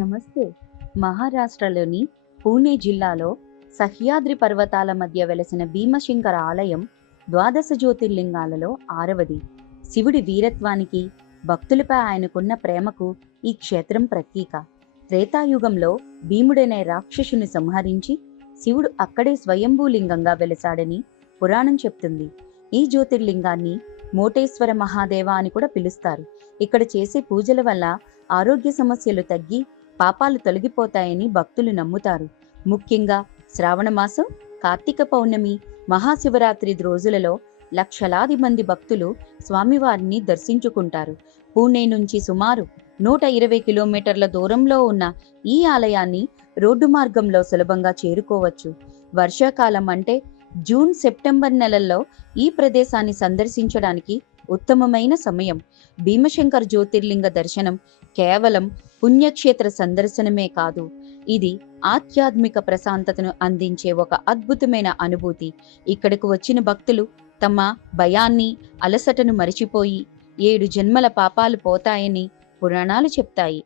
నమస్తే. మహారాష్ట్రలోని పూణే జిల్లాలో సహ్యాద్రి పర్వతాల మధ్య వెలసిన భీమశంకర ఆలయం ద్వాదశ జ్యోతిర్లింగాలలో ఆరవది. శివుడి వీరత్వానికి భక్తులపై ఆయనకున్న ప్రేమకు ఈ క్షేత్రం ప్రతీక త్రేతాయుగంలో భీముడనే రాక్షసుని సంహరించి శివుడు అక్కడే స్వయంభూలింగంగా వెలసాడని పురాణం చెప్తుంది. ఈ జ్యోతిర్లింగాన్ని మోటేశ్వర మహాదేవ అని కూడా పిలుస్తారు. ఇక్కడ చేసే పూజల వల్ల ఆరోగ్య సమస్యలు తగ్గి పాపాలు తొలగిపోతాయని భక్తులు నమ్ముతారు. ముఖ్యంగా శ్రావణ మాసం కార్తీక పౌర్ణమి మహాశివరాత్రి రోజులలో లక్షలాది మంది భక్తులు స్వామివారిని దర్శించుకుంటారు. పూణే నుంచి సుమారు నూట ఇరవై కిలోమీటర్ల దూరంలో ఉన్న ఈ ఆలయాన్ని రోడ్డు మార్గంలో సులభంగా చేరుకోవచ్చు. వర్షాకాలం అంటే జూన్ సెప్టెంబర్ నెలల్లో ఈ ప్రదేశాన్ని సందర్శించడానికి ఉత్తమమైన సమయం. భీమశంకర్ జ్యోతిర్లింగ దర్శనం కేవలం పుణ్యక్షేత్ర సందర్శనమే కాదు. ఇది ఆధ్యాత్మిక ప్రశాంతతను అందించే ఒక అద్భుతమైన అనుభూతి. ఇక్కడకు వచ్చిన భక్తులు తమ భయాన్ని అలసటను మరిచిపోయి ఏడు జన్మల పాపాలు పోతాయని పురాణాలు చెప్తాయి.